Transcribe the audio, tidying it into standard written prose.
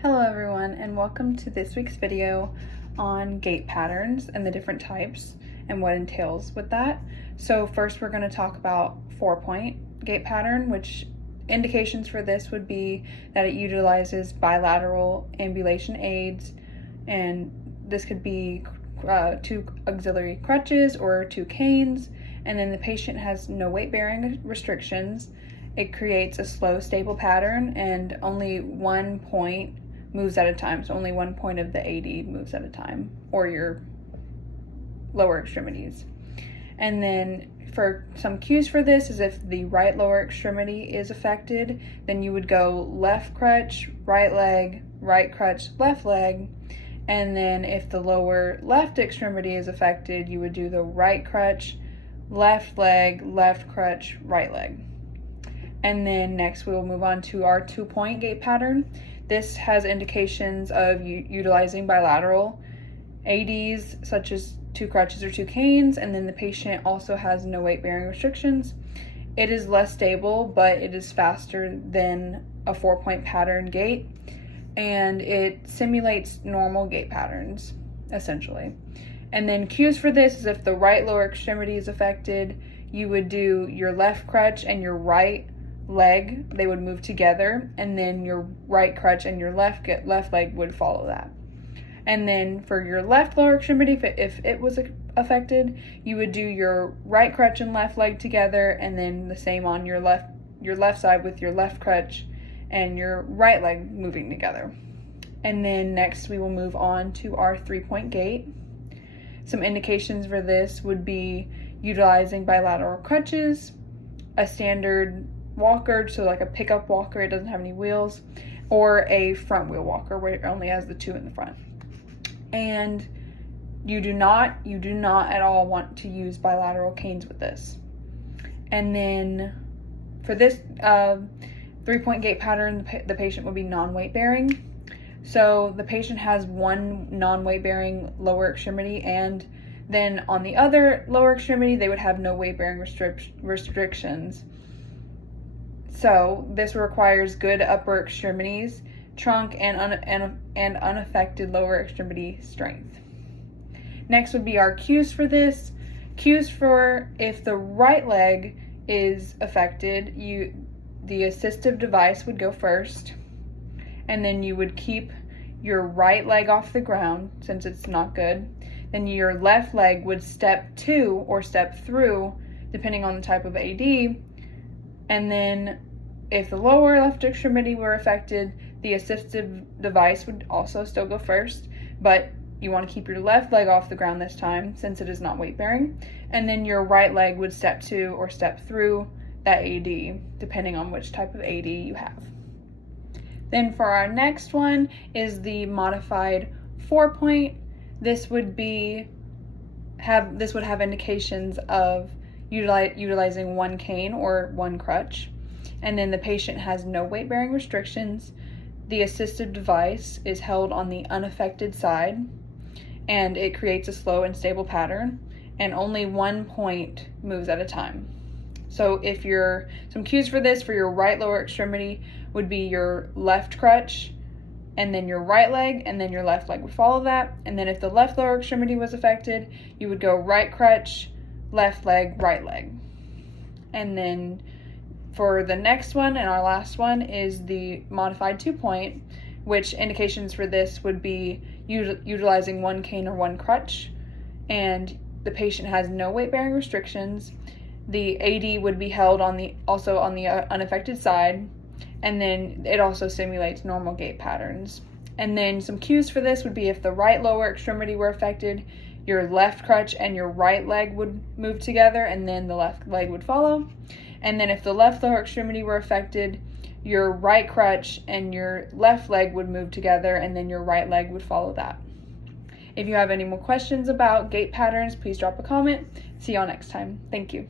Hello everyone, and welcome to this week's video on gait patterns and the different types and what entails with that. So first we're going to talk about 4-point gait pattern, which indications for this would be that it utilizes bilateral ambulation aids, and this could be 2 auxiliary crutches or 2 canes, and then the patient has no weight bearing restrictions. It creates a slow, stable pattern, and only 1 point moves at a time. So only 1 point of the AD moves at a time, or your lower extremities. And then for some cues for this is if the right lower extremity is affected, then you would go left crutch, right leg, right crutch, left leg. And then if the lower left extremity is affected, you would do the right crutch, left leg, left crutch, right leg. And then next we will move on to our 2-point gait pattern. This has indications of utilizing bilateral ADs, such as 2 crutches or 2 canes, and then the patient also has no weight bearing restrictions. It is less stable, but it is faster than a 4-point pattern gait, and it simulates normal gait patterns, essentially. And then cues for this is if the right lower extremity is affected, you would do your left crutch and your right leg, they would move together, and then your right crutch and your left leg would follow that. And then for your left lower extremity, if it was affected, you would do your right crutch and left leg together, and then the same on your left side with your left crutch and your right leg moving together. And then next we will move on to our 3-point gait. Some indications for this would be utilizing bilateral crutches, a standard walker, so like a pickup walker, it doesn't have any wheels, or a front wheel walker where it only has the 2 in the front. And you do not at all want to use bilateral canes with this. And then for this 3-point gait pattern, the patient would be non-weight bearing. So the patient has 1 non-weight bearing lower extremity, and then on the other lower extremity they would have no weight bearing restrictions. So this requires good upper extremities, trunk, and unaffected lower extremity strength. Next would be our cues for this. Cues for if the right leg is affected, the assistive device would go first, and then you would keep your right leg off the ground since it's not good. Then your left leg would step to or step through, depending on the type of AD. And then if the lower left extremity were affected, the assistive device would also still go first, but you want to keep your left leg off the ground this time since it is not weight bearing. And then your right leg would step to or step through that AD, depending on which type of AD you have. Then for our next one is the modified 4-point. This would have indications of utilizing 1 cane or 1 crutch, and then the patient has no weight bearing restrictions. The assistive device is held on the unaffected side, and it creates a slow and stable pattern, and only 1 point moves at a time. So some cues for this for your right lower extremity would be your left crutch, and then your right leg, and then your left leg would follow that. And then if the left lower extremity was affected, you would go right crutch, left leg, right leg. And then for the next one and our last one is the modified 2-point, which indications for this would be utilizing 1 cane or 1 crutch, and the patient has no weight bearing restrictions. The AD would be held also on the unaffected side, and then it also simulates normal gait patterns. And then some cues for this would be if the right lower extremity were affected, your left crutch and your right leg would move together, and then the left leg would follow. And then if the left lower extremity were affected, your right crutch and your left leg would move together, and then your right leg would follow that. If you have any more questions about gait patterns, please drop a comment. See y'all next time. Thank you.